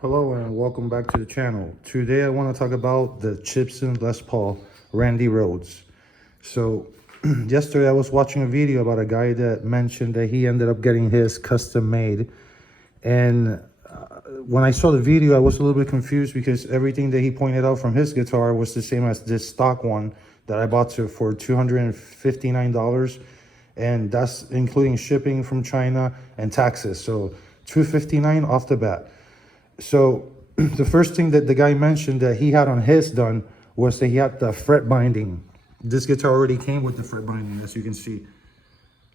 Hello and welcome back to the channel. Today I want to talk about the Chibson Les Paul Randy Rhodes. So yesterday I was watching a video about a guy that mentioned that he ended up getting his custom made, and when I saw the video I was a little bit confused because everything that he pointed out from his guitar was the same as this stock one that I bought for $259, and that's including shipping from China and taxes. So $259 off the bat. So the first thing that the guy mentioned that he had on his done was that he had the fret binding. This guitar already came with the fret binding, as you can see,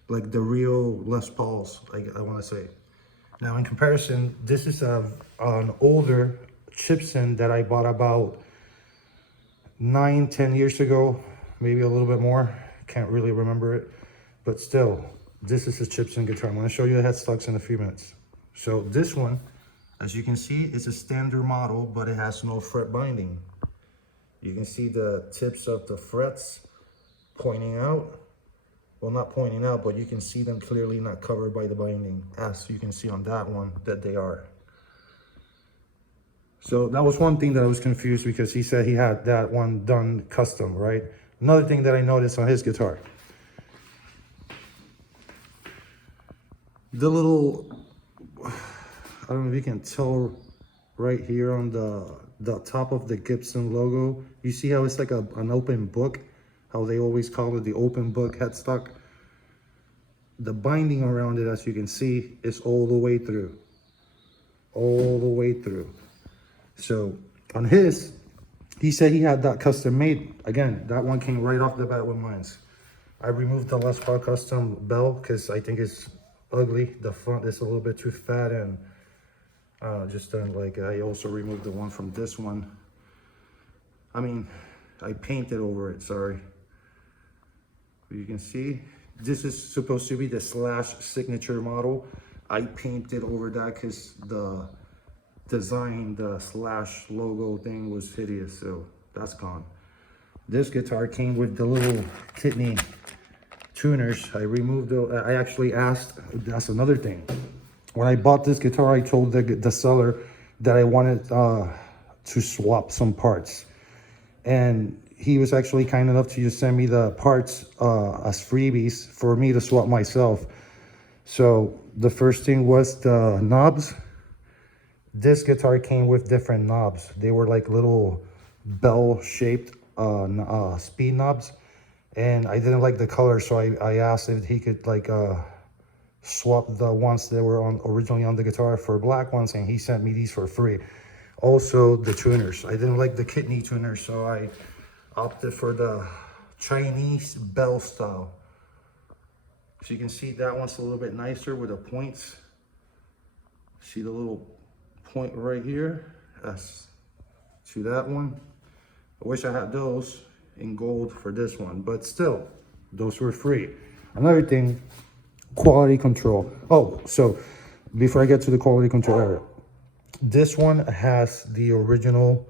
like the real Les Pauls, like I want to say. Now in comparison, this is an older Chibson that I bought about 9-10 years ago, maybe a little bit more. Can't really remember it, but still, this is a Chibson guitar. I'm going to show you the headstocks in a few minutes. So this one, as you can see, it's a standard model, but it has no fret binding. You can see the tips of the frets pointing out. Well, not pointing out, but you can see them clearly not covered by the binding, as you can see on that one that they are. So that was one thing that I was confused because he said he had that one done custom, right? Another thing that I noticed on his guitar, the little, I don't know if you can tell right here on the top of the Gibson logo. You see how it's like an open book, how they always call it the open book headstock. The binding around it, as you can see, is all the way through. All the way through. So on his, he said he had that custom made. Again, that one came right off the bat with mine. I removed the Les Paul Custom bell because I think it's ugly. The front is a little bit too fat, and just then, like, I also removed the one from this one. I mean, I painted over it, sorry. You can see, this is supposed to be the Slash signature model. I painted over that because the design, the Slash logo thing was hideous, so that's gone. This guitar came with the little kidney tuners. I removed the, I actually asked, that's another thing. When I bought this guitar, I told the seller that I wanted to swap some parts. And he was actually kind enough to just send me the parts as freebies for me to swap myself. So the first thing was the knobs. This guitar came with different knobs. They were like little bell-shaped speed knobs. And I didn't like the color, so I asked if he could like swap the ones that were originally on the guitar for black ones, and he sent me these for free. Also the tuners, I didn't like the kidney tuners, so I opted for the Chinese bell style. So you can see that one's a little bit nicer with the points. See the little point right here? That's to that one. I wish I had those in gold for this one, but still, those were free. Another thing, quality control. Oh, so before I get to the quality control area, this one has the original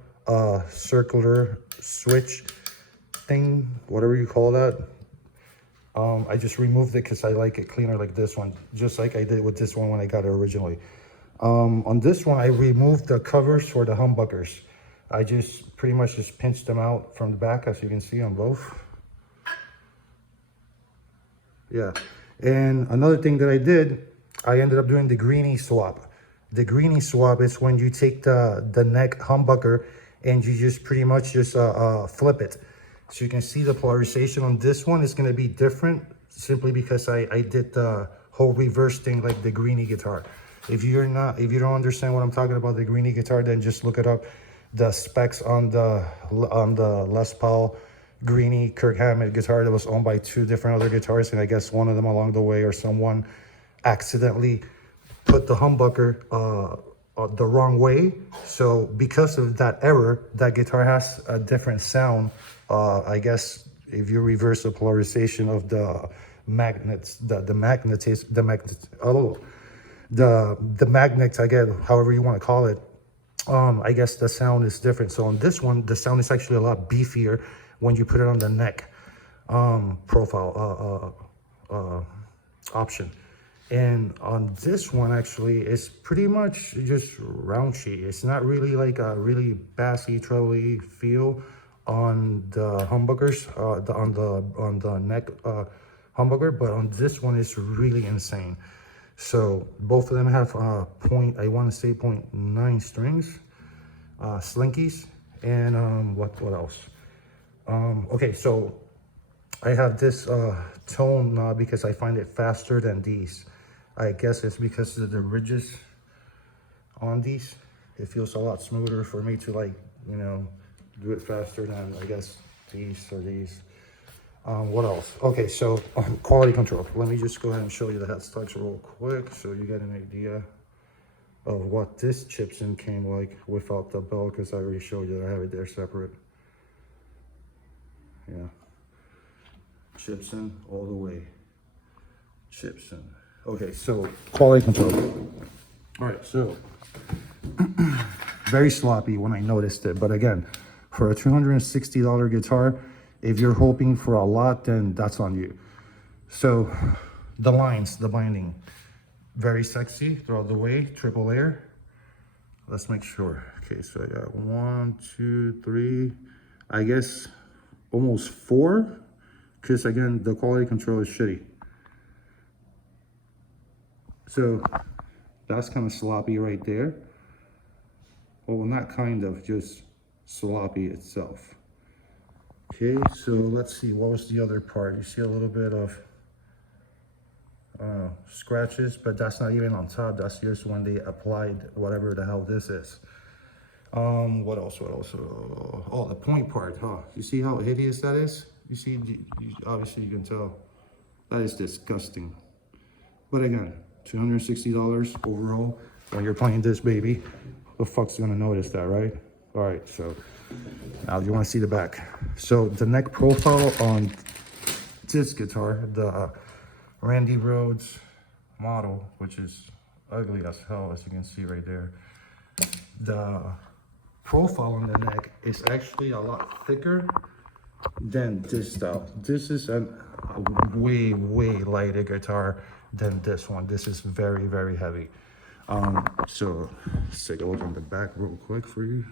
circular switch thing, whatever you call that. I just removed it because I like it cleaner like this one, just like I did with this one when I got it originally. On this one, I removed the covers for the humbuckers. I just pretty much just pinched them out from the back, as you can see on both. Yeah. And another thing that I did, I ended up doing the greenie swap. The greenie swap is when you take the neck humbucker and you just pretty much just flip it. So you can see the polarization on this one is going to be different simply because I did the whole reverse thing like the greenie guitar. If you don't understand what I'm talking about, the greenie guitar, then just look it up. The specs on the Les Paul greenie Kirk Hammett guitar that was owned by two different other guitarists, and I guess one of them along the way or someone accidentally put the humbucker the wrong way. So because of that error, that guitar has a different sound. I guess if you reverse the polarization of the magnets, the magnets, I get however you want to call it. I guess the sound is different. So on this one, the sound is actually a lot beefier when you put it on the neck profile option. And on this one, actually, it's pretty much just raunchy. It's not really like a really bassy, trebly feel on the humbuckers, on the neck humbucker, but on this one, it's really insane. So both of them have I want to say 0.9 strings, slinkies, and what else? Okay, so I have this tone because I find it faster than these. I guess it's because of the ridges on these. It feels a lot smoother for me to, like, you know, do it faster than, I guess, these or these. What else? Okay, so quality control. Let me just go ahead and show you the head studs real quick so you get an idea of what this Chibson came like without the belt, because I already showed you that I have it there separate. Yeah. Chibson all the way. Chibson. Okay, so quality control. All right, so very sloppy when I noticed it, but again, for a $260 guitar, if you're hoping for a lot, then that's on you. So the lines, the binding, very sexy throughout the way, triple layer. Let's make sure. Okay, so I got 1, 2, 3, I guess almost 4, because again, the quality control is shitty. So that's kind of sloppy right there. Well, not kind of, just sloppy itself. Okay, so let's see, what was the other part? You see a little bit of scratches, but that's not even on top. That's just when they applied whatever the hell this is. What else? Oh, the point part, huh? You see how hideous that is? You see, obviously you can tell. That is disgusting. But again, $260 overall. When you're playing this baby, the fuck's gonna notice that, right? All right, so now you wanna see the back. So the neck profile on this guitar, the Randy Rhoads model, which is ugly as hell, as you can see right there. The profile on the neck is actually a lot thicker than this style. This is a way lighter guitar than this one. This is very, very heavy. So let's take a look on the back real quick for you.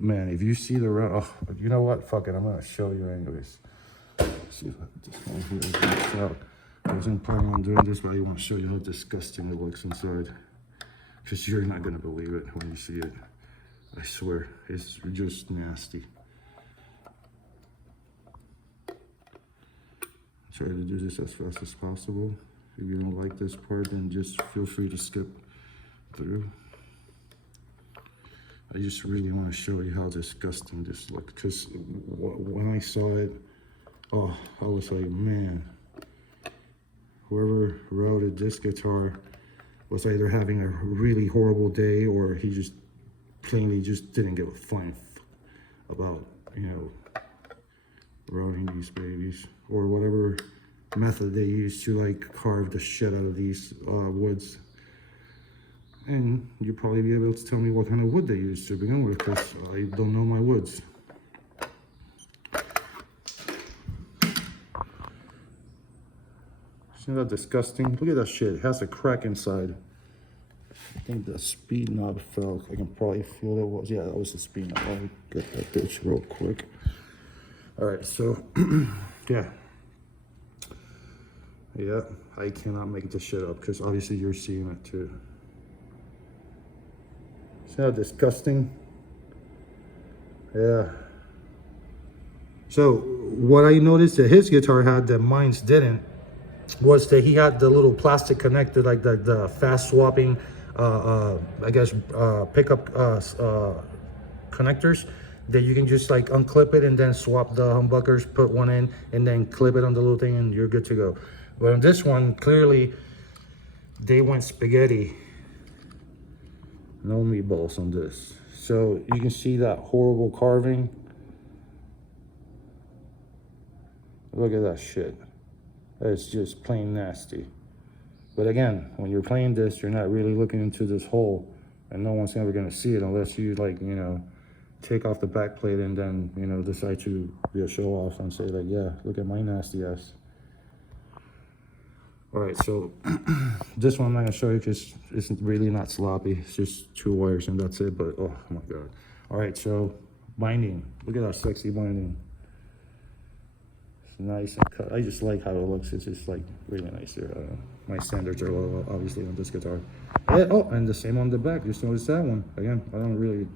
Man, if you see the round, oh, you know what? Fuck it, I'm gonna show you anyways. See if this one here works out. I wasn't planning on doing this, but I want to show you how disgusting it looks inside. Because you're not gonna believe it when you see it. I swear, it's just nasty. Try to do this as fast as possible. If you don't like this part, then just feel free to skip through. I just really want to show you how disgusting this looks, because when I saw it, oh, I was like, man, whoever wrote this guitar was either having a really horrible day, or he just plainly just didn't give a flying about, you know, routing these babies, or whatever method they use to, like, carve the shit out of these woods. And you'll probably be able to tell me what kind of wood they use to begin with, because I don't know my woods. Isn't that disgusting? Look at that shit. It has a crack inside. I think the speed knob fell. I can probably feel it. Yeah, that was the speed knob. I'll get that bitch real quick. All right, so yeah, I cannot make this shit up, because obviously you're seeing it too. See how disgusting? Yeah. So what I noticed that his guitar had that mine's didn't was that he had the little plastic connector, like the fast swapping, I guess, pickup connectors, that you can just like unclip it and then swap the humbuckers, put one in, and then clip it on the little thing, and you're good to go. But on this one, clearly they went spaghetti. No meatballs on this. So you can see that horrible carving. Look at that shit. It's just plain nasty. But again, when you're playing this, you're not really looking into this hole, and no one's ever gonna see it unless you, like, you know, take off the back plate and then, you know, decide to be a show off and say like, yeah, look at my nasty ass. All right, so this one I'm not gonna show you because it's really not sloppy. It's just 2 wires and that's it, but oh my God. All right, so binding, look at that sexy binding. It's nice and cut. I just like how it looks. It's just like really nice there. My standards are low, obviously, on this guitar. And, oh, and the same on the back. Just notice that one. Again, I don't really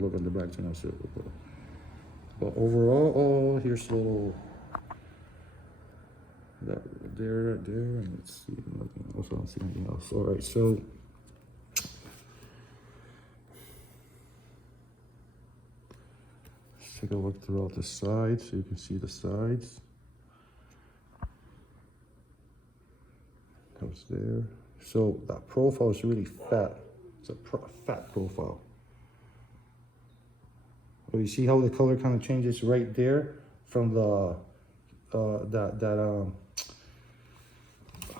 look on the back too much. But overall, oh, here's a little, that there, and let's see, nothing else. I don't see anything else. All right, so let's take a look throughout the sides so you can see the sides. Comes there. So that profile is really fat. It's a fat profile. Oh, you see how the color kind of changes right there from the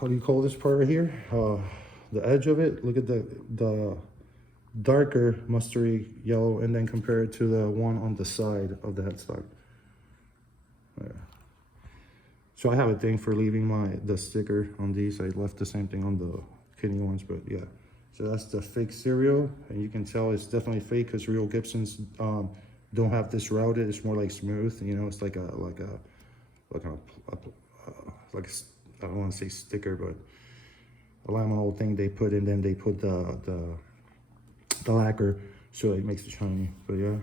how do you call this part right here? The edge of it. Look at the darker mustardy yellow, and then compare it to the one on the side of the headstock. Yeah. So I have a thing for leaving the sticker on these. I left the same thing on the kidney ones, but yeah. So that's the fake serial, and you can tell it's definitely fake because real Gibsons don't have this routed. It's more like smooth. You know, it's like a I don't want to say sticker, but a laminate thing they put in, then they put the lacquer, so it makes it shiny. But yeah.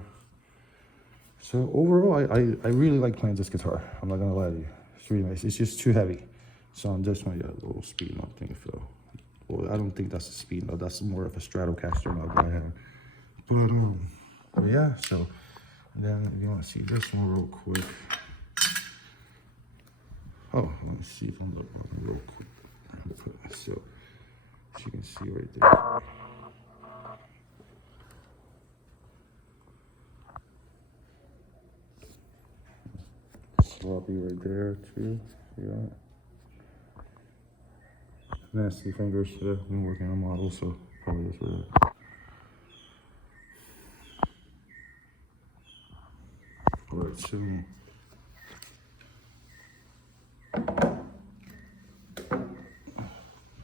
So overall, I really like playing this guitar. I'm not gonna lie to you. It's really nice. It's just too heavy. So on this one, yeah, a little speed knob thing fell. Well, I don't think that's a speed knob. That's more of a Stratocaster knob that I have. But yeah, so then if you want to see this one real quick. Oh, let me see if I'm looking real quick. So you can see right there. Sloppy right there too. Yeah. Nasty fingers. Yeah, been working on models, so probably is for that. Alright, so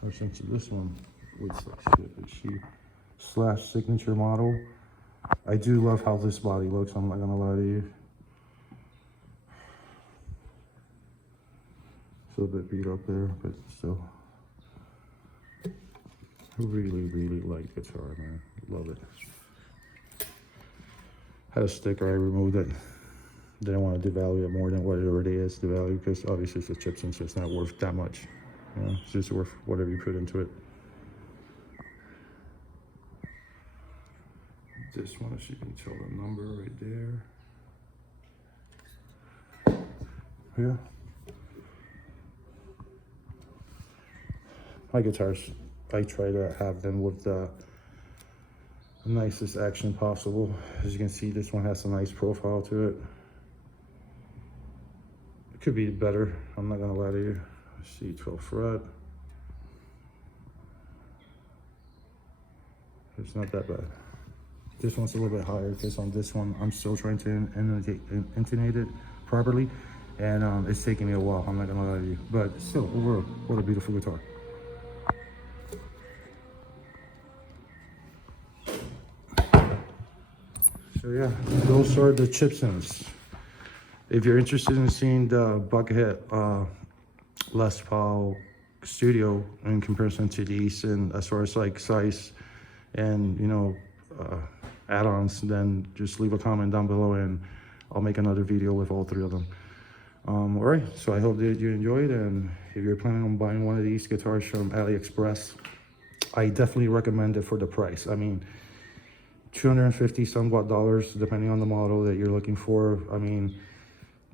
essentially this one looks like shit. Slash signature model. I do love how this body looks, I'm not gonna lie to you. It's a little bit beat up there, but still. I really like guitar, man. Love it. Had a sticker, I removed it. Didn't want to devalue it more than what it already is to value, because obviously it's a Chibson, so it's not worth that much. You know, it's just worth whatever you put into it. This one, as you can tell, the number right there. Yeah. My guitars, I try to have them with the nicest action possible. As you can see, this one has a nice profile to it. It could be better, I'm not gonna lie to you. C 12 fret. It's not that bad. This one's a little bit higher because on this one, I'm still trying to intonate it properly. And it's taking me a while, I'm not gonna lie to you. But still, overall, what a beautiful guitar. So yeah, those are the Chibsons. If you're interested in seeing the Buckethead Les Paul Studio in comparison to these, and as far as like size and, you know, add-ons, then just leave a comment down below and I'll make another video with all 3 of them. All right, so I hope that you enjoyed, and if you're planning on buying one of these guitars from AliExpress, I definitely recommend it for the price. I mean, 250 somewhat dollars, depending on the model that you're looking for. I mean,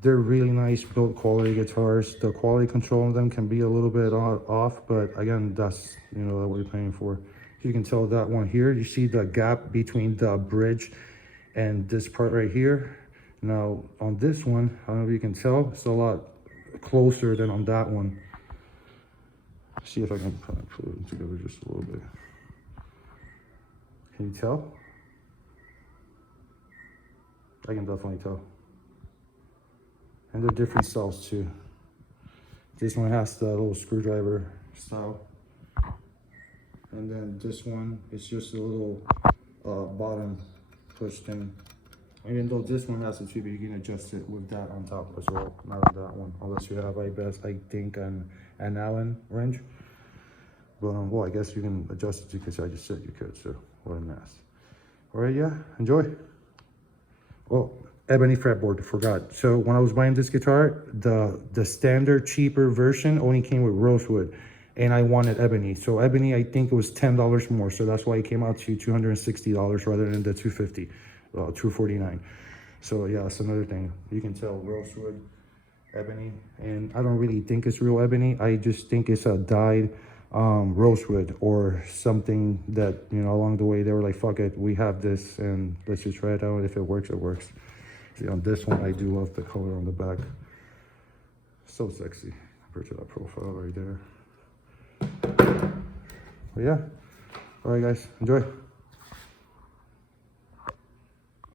they're really nice built quality guitars. The quality control on them can be a little bit off, but again, that's, you know, what you're paying for. You can tell that one here, you see the gap between the bridge and this part right here. Now on this one, I don't know if you can tell, it's a lot closer than on that one. See if I can put it together just a little bit. Can you tell? I can definitely tell. And they're different styles too. This one has the little screwdriver style. And then this one is just a little bottom push thing. Even though this one has a tube, you can adjust it with that on top as well. Not on that one, unless you have, I think, an Allen wrench. But well, I guess you can adjust it because I just said you could. So what a mess. All right, yeah, enjoy. Oh, ebony fretboard, forgot. So when I was buying this guitar, the standard cheaper version only came with rosewood, and I wanted ebony. So ebony, I think it was $10 more. So that's why it came out to $260 rather than the $250, $249. So yeah, that's another thing. You can tell rosewood, ebony, and I don't really think it's real ebony. I just think it's a dyed rosewood or something that, you know, along the way they were like, fuck it, we have this and let's just try it out. If it works, it works. See, on this one, I do love the color on the back. So sexy compared to that profile right there. But yeah, all right guys, enjoy.